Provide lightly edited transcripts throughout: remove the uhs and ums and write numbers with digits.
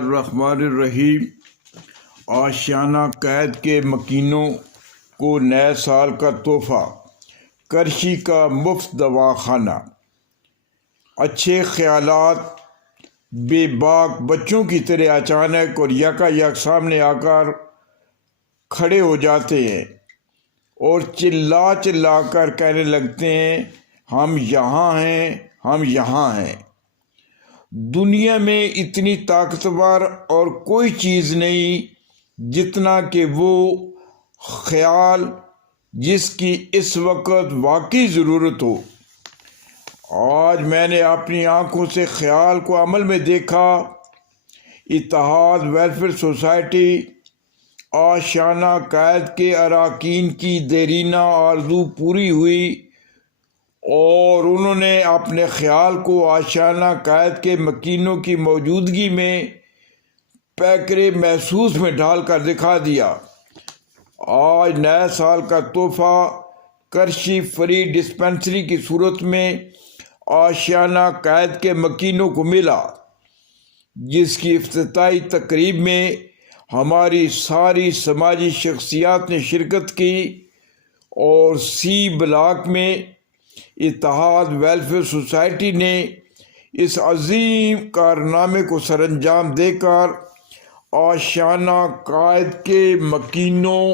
الرحمن الرحیم۔ آشیانہ قید کے مکینوں کو نئے سال کا تحفہ، کرشی کا مفت دواخانہ۔ اچھے خیالات بے باک بچوں کی طرح اچانک اور یک سامنے آ کر کھڑے ہو جاتے ہیں اور چلا کر کہنے لگتے ہیں، ہم یہاں ہیں، ہم یہاں ہیں۔ دنیا میں اتنی طاقتور اور کوئی چیز نہیں جتنا کہ وہ خیال جس کی اس وقت واقعی ضرورت ہو۔ آج میں نے اپنی آنکھوں سے خیال کو عمل میں دیکھا۔ اتحاد ویلفیئر سوسائٹی آشیانہ قید کے اراکین کی دیرینہ آرزو پوری ہوئی اور انہوں نے اپنے خیال کو آشیانہ قید کے مکینوں کی موجودگی میں پیکرے محسوس میں ڈال کر دکھا دیا۔ آج نئے سال کا تحفہ کرشی فری ڈسپنسری کی صورت میں آشیانہ قید کے مکینوں کو ملا، جس کی افتتاحی تقریب میں ہماری ساری سماجی شخصیات نے شرکت کی اور سی بلاک میں اتحاد ویلفیئر سوسائٹی نے اس عظیم کارنامے کو سر انجام دے کر آشیانہ قید کے مکینوں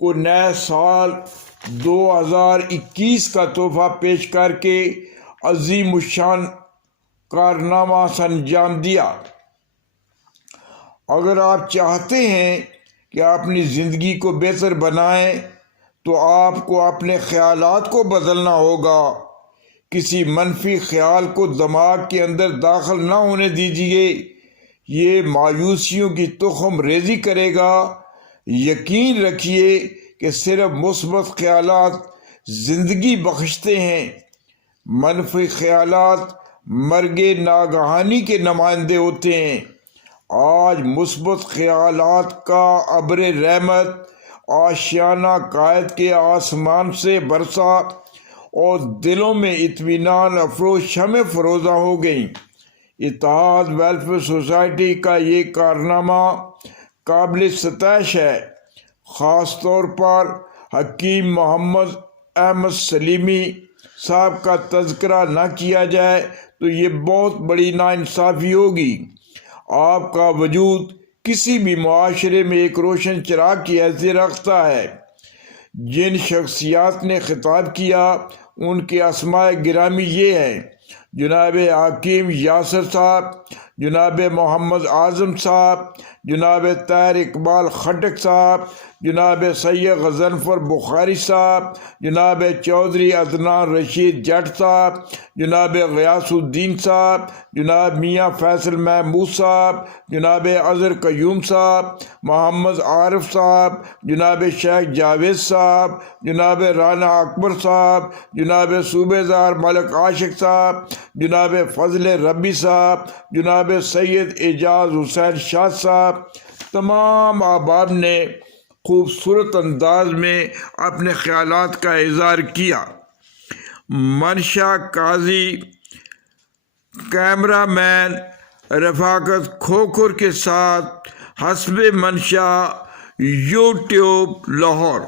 کو نئے سال 2021 کا تحفہ پیش کر کے عظیم الشان کارنامہ سر انجام دیا۔ اگر آپ چاہتے ہیں کہ اپنی زندگی کو بہتر بنائیں تو آپ کو اپنے خیالات کو بدلنا ہوگا۔ کسی منفی خیال کو دماغ کے اندر داخل نہ ہونے دیجیے، یہ مایوسیوں کی تخم ریزی کرے گا۔ یقین رکھیے کہ صرف مثبت خیالات زندگی بخشتے ہیں۔ منفی خیالات مرگ ناگہانی کے نمائندے ہوتے ہیں۔ آج مثبت خیالات کا ابر رحمت آشیانہ قید کے آسمان سے برسا اور دلوں میں اطمینان افروز شمع فروزاں ہو گئیں۔ اتحاد ویلفیئر سوسائٹی کا یہ کارنامہ قابل ستائش ہے۔ خاص طور پر حکیم محمد احمد سلیمی صاحب کا تذکرہ نہ کیا جائے تو یہ بہت بڑی ناانصافی ہوگی۔ آپ کا وجود کسی بھی معاشرے میں ایک روشن چراغ کی حیثیت رکھتا ہے۔ جن شخصیات نے خطاب کیا ان کے اسماء گرامی یہ ہیں: جناب حکیم یاسر صاحب، جناب محمد اعظم صاحب، جناب طاہر اقبال خٹک صاحب، جناب سید غضنفر بخاری صاحب، جناب چودھری عدنان رشید جٹ صاحب، جناب غیاث الدین صاحب، جناب میاں فیصل محمود صاحب، جناب اظہر قیوم صاحب، محمد عارف صاحب، جناب شیخ جاوید صاحب، جناب رانا اکبر صاحب، جناب صوبیدار ملک عاشق صاحب، جناب فضل ربی صاحب، جناب سید اعجاز حسین شاہ صاحب، تمام احباب نے خوبصورت انداز میں اپنے خیالات کا اظہار کیا۔ منشا قاضی، کیمرہ مین رفاقت کھوکھر کے ساتھ حسب منشا، یوٹیوب لاہور۔